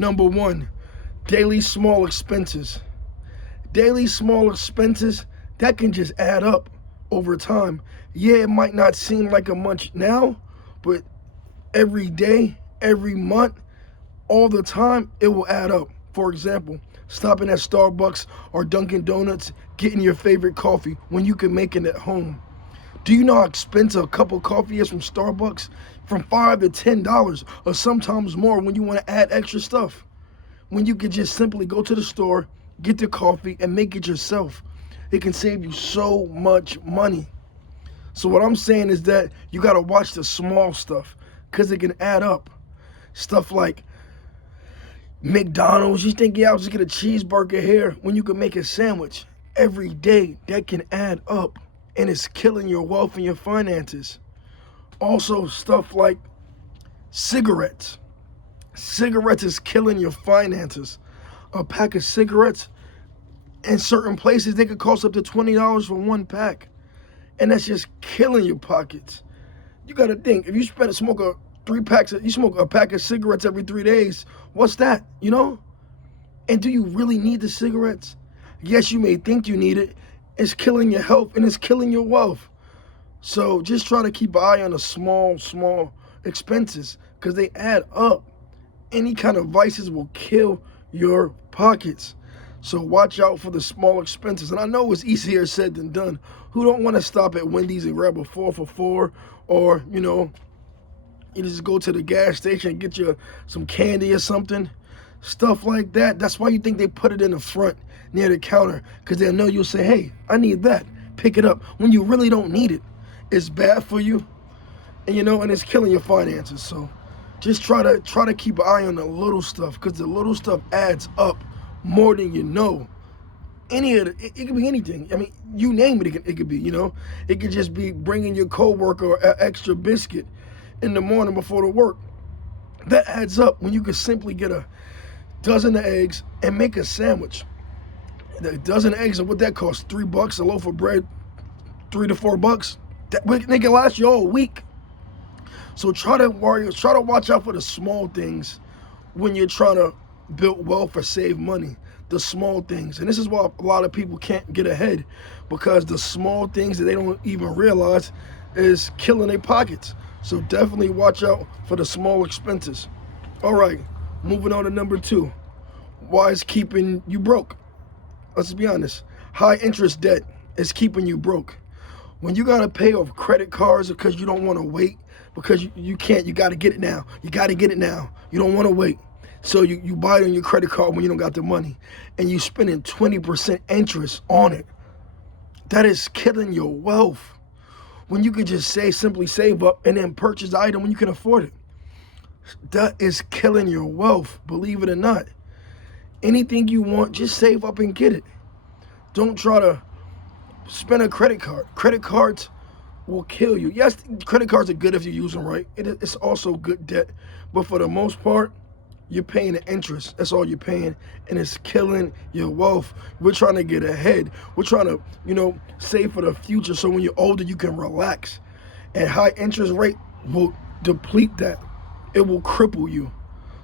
Number one, daily small expenses. Daily small expenses, that can just add up over time. Yeah, it might not seem like a much now, but every day, every month, all the time, it will add up. For example, stopping at Starbucks or Dunkin' Donuts, getting your favorite coffee when you can make it at home. Do you know how expensive a cup of coffee is from Starbucks? From $5 to $10, or sometimes more when you want to add extra stuff. When you could just simply go to the store, get the coffee, and make it yourself. It can save you so much money. So what I'm saying is that you gotta watch the small stuff, because it can add up. Stuff like McDonald's, you think, yeah, I'll just get a cheeseburger here when you can make a sandwich every day. That can add up, and it's killing your wealth and your finances. Also, stuff like cigarettes. Cigarettes is killing your finances. A pack of cigarettes, in certain places, they could cost up to $20 for one pack. And that's just killing your pockets. You gotta think, if you smoke a pack of cigarettes every 3 days, what's that, you know? And do you really need the cigarettes? Yes, you may think you need it. It's killing your health and it's killing your wealth. So just try to keep an eye on the small expenses, because they add up. Any kind of vices will kill your pockets. So watch out for the small expenses. And I know it's easier said than done. Who don't want to stop at Wendy's and grab a 4 for $4, or, you just go to the gas station and get you some candy or something? Stuff like that. That's why you think they put it in the front near the counter, because they know you'll say, hey, I need that. Pick it up when you really don't need it. It's bad for you, and it's killing your finances. So just try to keep an eye on the little stuff, because the little stuff adds up more than you know. It could be anything. I mean, you name it. It could be. It could just be bringing your coworker an extra biscuit in the morning before the work. That adds up when you could simply get a dozen of eggs and make a sandwich. A dozen of eggs, and what that costs? $3 a loaf of bread, $3 to $4. They can last you all week. So try to watch out for the small things when you're trying to build wealth or save money. The small things. And this is why a lot of people can't get ahead, because the small things that they don't even realize is killing their pockets. So definitely watch out for the small expenses. All right, moving on to number 2. Why is keeping you broke? Let's be honest. High interest debt is keeping you broke. When you gotta pay off credit cards because you don't want to wait, because you can't, you gotta get it now. You gotta get it now. You don't want to wait. So you buy it on your credit card when you don't got the money, and you spending 20% interest on it. That is killing your wealth. When you could just simply save up and then purchase the item when you can afford it. That is killing your wealth, believe it or not. Anything you want, just save up and get it. Don't try to spend a credit card. Credit cards will kill you. Yes, credit cards are good if you use them right. It's also good debt. But for the most part, you're paying the interest. That's all you're paying. And it's killing your wealth. We're trying to get ahead. We're trying to, save for the future, so when you're older, you can relax. And high interest rate will deplete that. It will cripple you.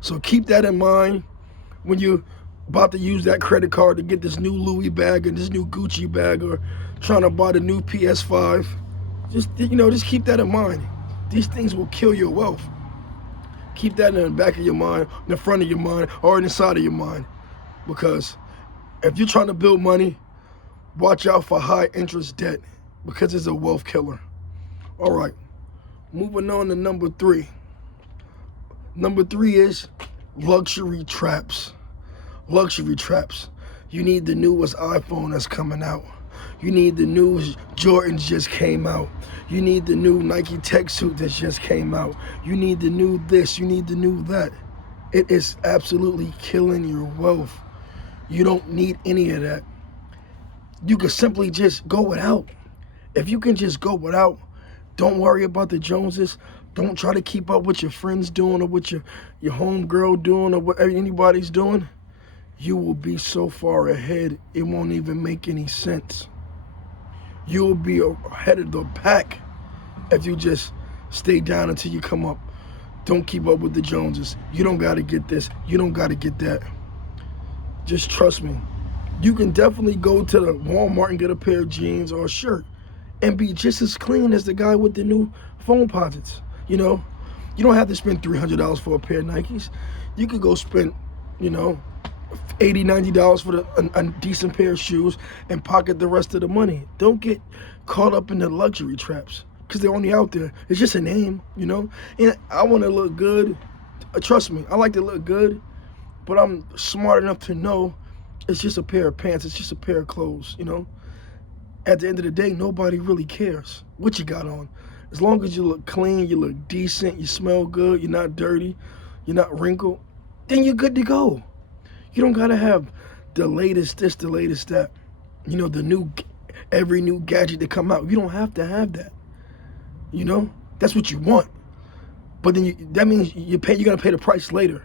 So keep that in mind when you're about to use that credit card to get this new Louis bag or this new Gucci bag, or trying to buy the new PS5. Just keep that in mind. These things will kill your wealth. Keep that in the back of your mind, in the front of your mind, or in the side of your mind. Because if you're trying to build money, watch out for high interest debt, because it's a wealth killer. All right, moving on to number 3. Number 3 is luxury traps. Luxury traps. You need the newest iPhone that's coming out. You need the newest Jordans just came out. You need the new Nike tech suit that just came out. You need the new this. You need the new that. It is absolutely killing your wealth. You don't need any of that. You can simply just go without. If you can just go without, don't worry about the Joneses. Don't try to keep up with your friends doing, or what your homegirl doing, or what anybody's doing. You will be so far ahead, it won't even make any sense. You'll be ahead of the pack if you just stay down until you come up. Don't keep up with the Joneses. You don't got to get this. You don't got to get that. Just trust me. You can definitely go to the Walmart and get a pair of jeans or a shirt and be just as clean as the guy with the new phone posits. You know, you don't have to spend $300 for a pair of Nikes. You could go spend, you know, $80, $90 for a decent pair of shoes and pocket the rest of the money. Don't get caught up in the luxury traps because they're only out there. It's just a name, you know. And I want to look good. Trust me, I like to look good, but I'm smart enough to know it's just a pair of pants. It's just a pair of clothes, you know. At the end of the day, nobody really cares what you got on. As long as you look clean, you look decent, you smell good, you're not dirty, you're not wrinkled, then you're good to go. You don't gotta have the latest this, the latest that. You know, every new gadget that come out. You don't have to have that. You know, that's what you want. But then that means you're gonna pay the price later.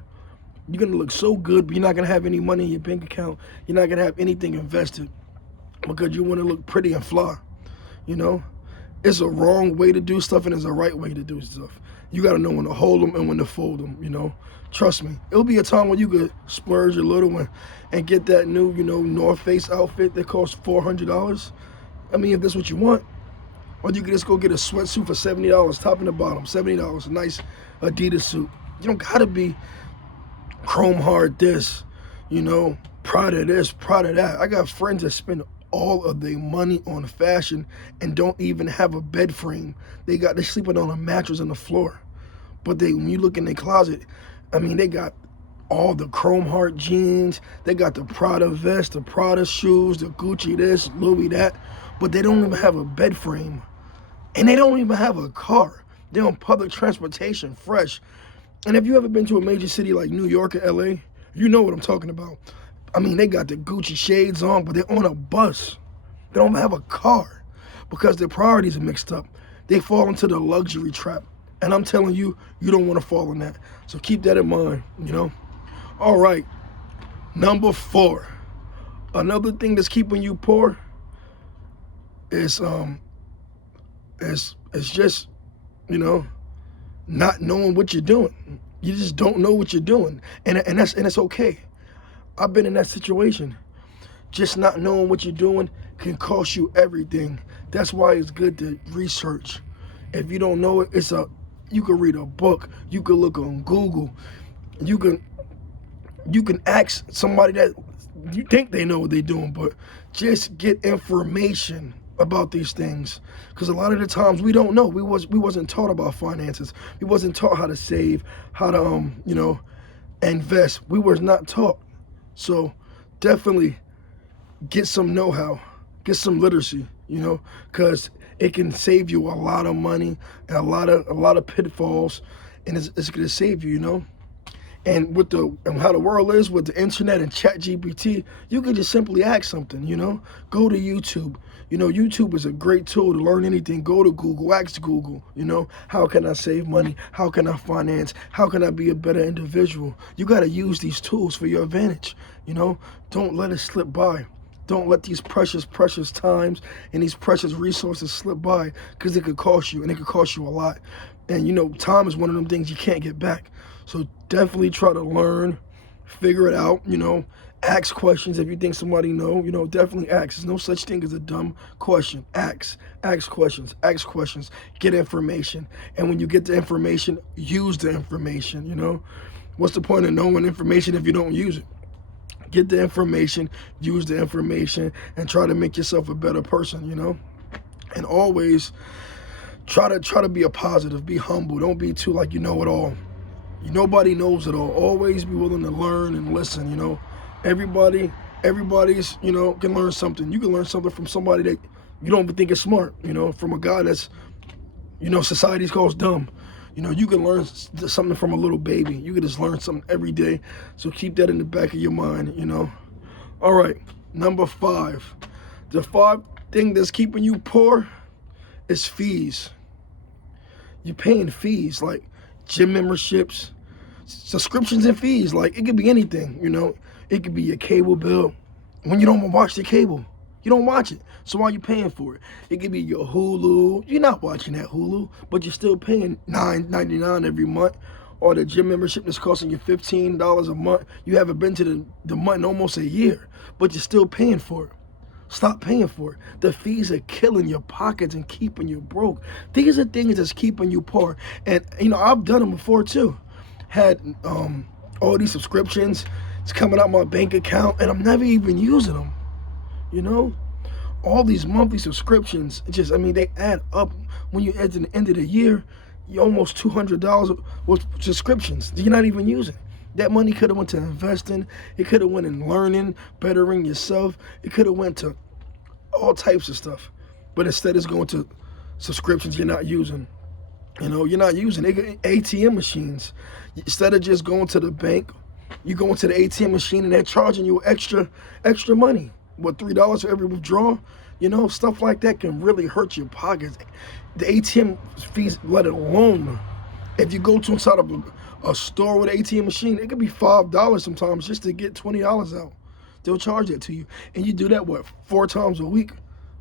You're gonna look so good, but you're not gonna have any money in your bank account. You're not gonna have anything invested because you want to look pretty and fly. You know, it's a wrong way to do stuff and it's a right way to do stuff. You gotta know when to hold them and when to fold them. You know, trust me. It'll be a time when you could splurge a little and get that new, you know, North Face outfit that costs $400. I mean, if that's what you want. Or you can just go get a sweatsuit for $70, top and the bottom, $70, a nice Adidas suit. You don't gotta be chrome hard this, you know, Prada this, Prada that. I got friends that spend all of their money on fashion and don't even have a bed frame. They're sleeping on a mattress on the floor. But when you look in their closet, I mean, they got all the chrome heart jeans, they got the Prada vest, the Prada shoes, the Gucci this, Louis that, but they don't even have a bed frame. And they don't even have a car. They're on public transportation, fresh. And if you ever been to a major city like New York or LA, you know what I'm talking about. I mean, they got the Gucci shades on, but they're on a bus. They don't have a car because their priorities are mixed up. They fall into the luxury trap. And I'm telling you, you don't want to fall in that. So keep that in mind, you know. All right, number 4. Another thing that's keeping you poor is just, you know, not knowing what you're doing. You just don't know what you're doing, and that's okay. I've been in that situation. Just not knowing what you're doing can cost you everything. That's why it's good to research. If you don't know it, you can read a book, you can look on Google, you can ask somebody that you think they know what they're doing, but just get information about these things, because a lot of the times we don't know. We wasn't taught about finances. We wasn't taught how to save, how to you know, invest. We was not taught. So definitely get some know-how, get some literacy, you know, because it can save you a lot of money and a lot of pitfalls, and it's gonna save you, you know. And with how the world is with the internet and ChatGPT, you can just simply ask something, you know. Go to YouTube. You know, YouTube is a great tool to learn anything. Go to Google, ask Google, you know, how can I save money? How can I finance? How can I be a better individual? You got to use these tools for your advantage, you know. Don't let it slip by. Don't let these precious times and these precious resources slip by, because it could cost you, and it could cost you a lot. And, you know, time is one of them things you can't get back. So definitely try to learn, figure it out, you know. Ask questions if you think somebody know, you know, definitely ask. There's no such thing as a dumb question. Ask questions, get information. And when you get the information, use the information, you know. What's the point of knowing information if you don't use it? Get the information, use the information, and try to make yourself a better person, you know. And always try to be a positive, be humble. Don't be too like you know it all. Nobody knows it all. Always be willing to learn and listen, you know. Everybody's, you know, can learn something. You can learn something from somebody that you don't even think is smart, you know, from a guy that's, you know, society calls dumb. You know, you can learn something from a little baby. You can just learn something every day. So keep that in the back of your mind, you know. All right, number 5. The 5 thing that's keeping you poor is fees. You're paying fees like gym memberships, subscriptions and fees. Like, it could be anything, you know. It could be your cable bill. When you don't watch the cable, you don't watch it. So why are you paying for it? It could be your Hulu. You're not watching that Hulu, but you're still paying $9.99 every month. or the gym membership that's costing you $15 a month. You haven't been to the month in almost a year, but you're still paying for it. Stop paying for it. The fees are killing your pockets and keeping you broke. These are things that's keeping you poor. And I've done them before too. Had all these subscriptions. It's coming out my bank account, and I'm never even using them. All these monthly subscriptions, they add up. When you at the end of the year, you're almost $200 with subscriptions that you're not even using. That money could have went to investing. It could have went in learning, bettering yourself. It could have went to all types of stuff. But instead it's going to subscriptions you're not using. You're not using ATM machines. Instead of just going to the bank, you go into the ATM machine and they're charging you extra money. What, $3 for every withdrawal? Stuff like that can really hurt your pockets. The ATM fees, let alone, if you go to inside of a store with an ATM machine, it could be $5 sometimes just to get $20 out. They'll charge that to you. And you do that, 4 times a week?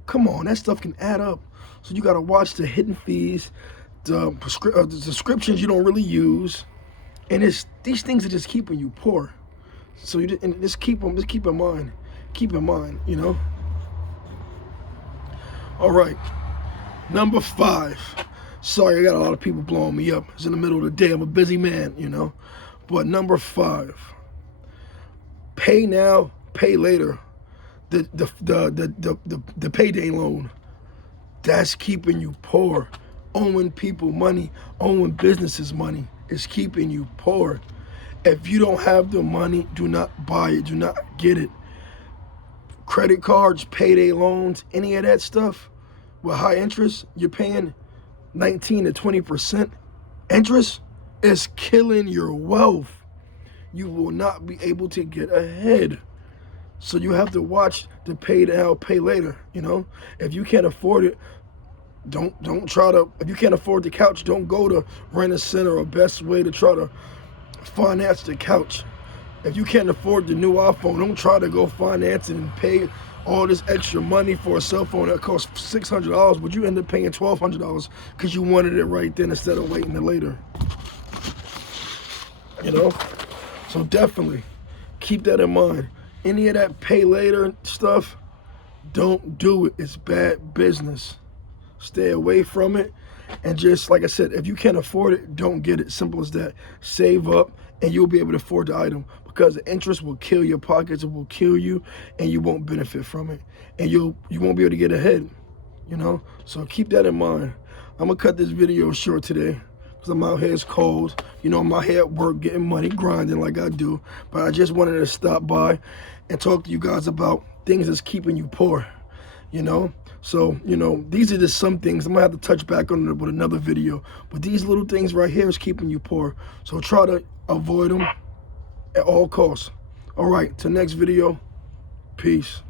Come on, that stuff can add up. So you got to watch the hidden fees, the subscriptions you don't really use. And these things are just keeping you poor. So just keep in mind. Keep in mind, All right, number 5. Sorry, I got a lot of people blowing me up. It's in the middle of the day. I'm a busy man, But number 5, pay now, pay later. The payday loan. That's keeping you poor. Owing people money, owing businesses money is keeping you poor. If you don't have the money, do not buy it. Do not get it. Credit cards, payday loans, any of that stuff with high interest, you're paying 19 to 20% interest, is killing your wealth. You will not be able to get ahead. So you have to watch the pay now, pay later. If you can't afford it, don't try to. If you can't afford the couch, don't go to Rent-A-Center or Best Way to try to finance the couch. If you can't afford the new iPhone, don't try to go finance it and pay all this extra money for a cell phone that costs $600, but you end up paying $1,200 because you wanted it right then instead of waiting till later. So definitely keep that in mind. Any of that pay later stuff, don't do it. It's bad business. Stay away from it. And just like I said, if you can't afford it, don't get it. Simple as that. Save up and you'll be able to afford the item, because the interest will kill your pockets. It will kill you and you won't benefit from it. And you won't be able to get ahead. So keep that in mind. I'm going to cut this video short today because I'm out here, it's cold. I'm out here at work getting money, grinding like I do. But I just wanted to stop by and talk to you guys about things that's keeping you poor. So, these are just some things. I'm going to have to touch back on it with another video. But these little things right here is keeping you poor. So try to avoid them at all costs. All right, till next video. Peace.